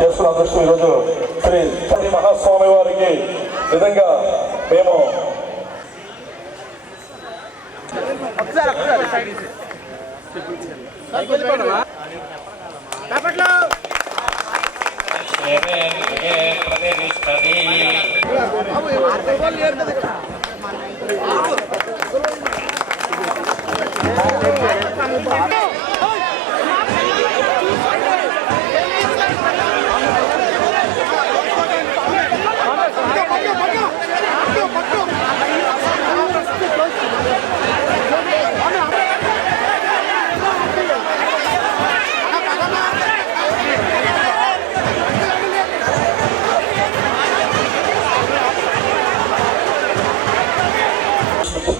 అదృష్టం అదృష్టం ఈరోజు శ్రీ శ్రీ మహాస్వామి వారికి. నిజంగా మేము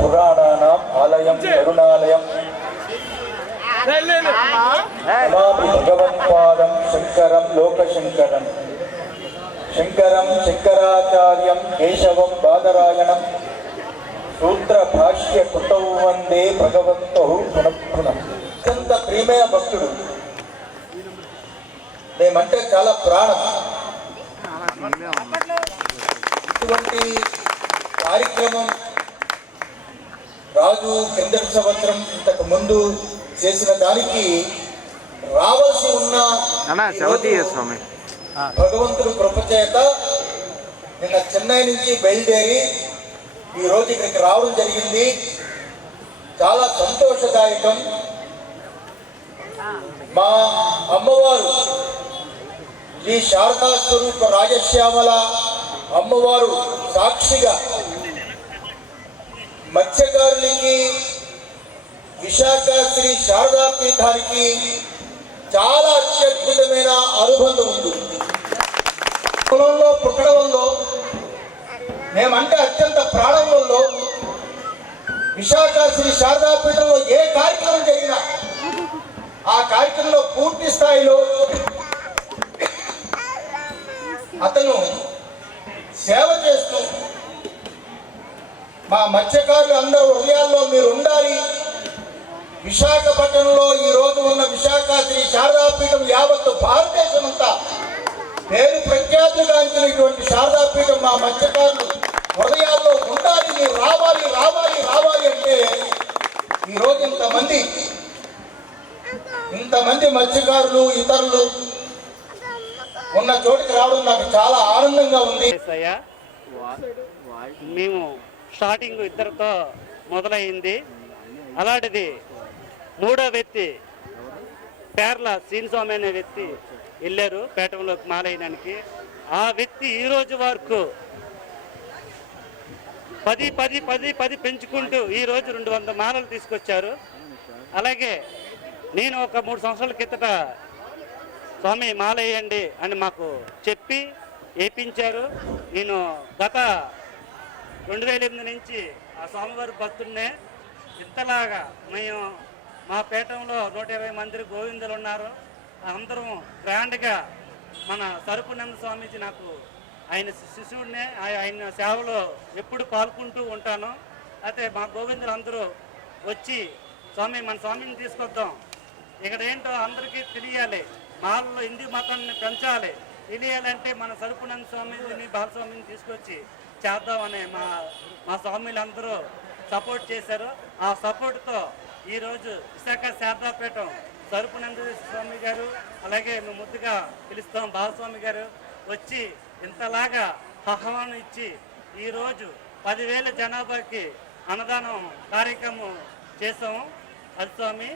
పురాణానాం ఆలయం కరుణాలయం. భగవత్పాదం శంకరం లోకశంకరం. శంకరం శంకరాచార్యం కేశవం బాదరాయణం. సూత్ర భాష్య కృతౌ వందే భగవంతో పునఃపునం. అత్యంత ప్రియమైన భక్తుడు. మేమంటే చాలా ప్రాణం. ఇటువంటి కార్యక్రమం రాజు కిందటి సంవత్సరం ఇంతకు ముందు చేసిన దానికి రావాల్సి ఉన్న స్వామి. భగవంతుడు కృపచేత నిన్న చెన్నై నుంచి బయలుదేరి ఈ రోజు ఇక్కడికి రావడం జరిగింది. చాలా సంతోషదాయకం. మా అమ్మవారు ఈ శారదా స్వరూప రాజశ్యామల అమ్మవారు సాక్షిగా మత్స్యకారులకి విశాఖ శ్రీ శారదా పీఠానికి చాలా అత్యద్భుతమైన అనుబంధం ఉంది. కులంలో పుట్టడం వల్ల మేమంటే అత్యంత ప్రాణం వల్ల విశాఖ శ్రీ శారదా పీఠంలో ఏ కార్యక్రమం జరిగినా ఆ కార్యక్రమంలో పూర్తి స్థాయిలో అతను సేవ చేస్తూ మా మత్స్యకారులు అందరూ హృదయాల్లో మీరు ఉండాలి. విశాఖపట్నంలో ఈ రోజు ఉన్న విశాఖ శ్రీ శారదాపీఠం యావత్తు భారతదేశం అంతా. పేరు ప్రఖ్యాతుగాంచినటువంటి శారదాపీఠం మా మత్స్యకారులు హృదయాల్లో ఉండాలి మీరు రావాలి రావాలి రావాలి అంటే ఈ రోజు ఇంతమంది. ఇంతమంది మత్స్యకారులు ఇతరులు ఉన్న చోటికి రావడం నాకు చాలా ఆనందంగా ఉంది. మేము స్టార్టింగ్ ఇద్దరితో మొదలైంది. అలాంటిది మూడో వ్యక్తి పేర్ల శ్రీనిస్వామి అనే వ్యక్తి వెళ్ళారు పేటంలోకి మాలయ్యడానికి. ఆ వ్యక్తి ఈరోజు వరకు పది పది పది పది పెంచుకుంటూ ఈరోజు రెండు వందల మాలలు తీసుకొచ్చారు. అలాగే నేను ఒక మూడు సంవత్సరాల కిందట స్వామి మాలయ్యండి అని మాకు చెప్పి వేయించారు నేను గత రెండు వేల ఎనిమిది నుంచి ఆ స్వామివారి భక్తుడినే ఇంతలాగా మేము మా పీఠంలో నూట ఇరవై మంది గోవిందులు ఉన్నారు. అందరం గ్రాండ్గా మన సరుపునంద స్వామీజీ నాకు ఆయన శిష్యుడినే ఆయన సేవలో ఎప్పుడు పాల్గొంటూ ఉంటాను. అయితే మా గోవిందులు అందరూ వచ్చి స్వామి మన స్వామిని తీసుకొద్దాం. ఇక్కడ ఏంటో అందరికీ తెలియాలి. మాల్లో హిందూ మతాన్ని పెంచాలి. తెలియాలంటే మన సరుపునంద స్వామిని బాలస్వామిని తీసుకొచ్చి చేద్దామని మా మా స్వామిలందరూ సపోర్ట్ చేశారు. ఆ సపోర్ట్తో ఈరోజు విశాఖ శారదాపేటం సరుపునంద స్వామి గారు అలాగే మేము ముద్దుగా పిలుస్తాం బాలస్వామి గారు వచ్చి ఇంతలాగా ఆహ్వానం ఇచ్చి ఈరోజు పదివేల జనాభాకి అన్నదానం కార్యక్రమం చేసాము అది స్వామి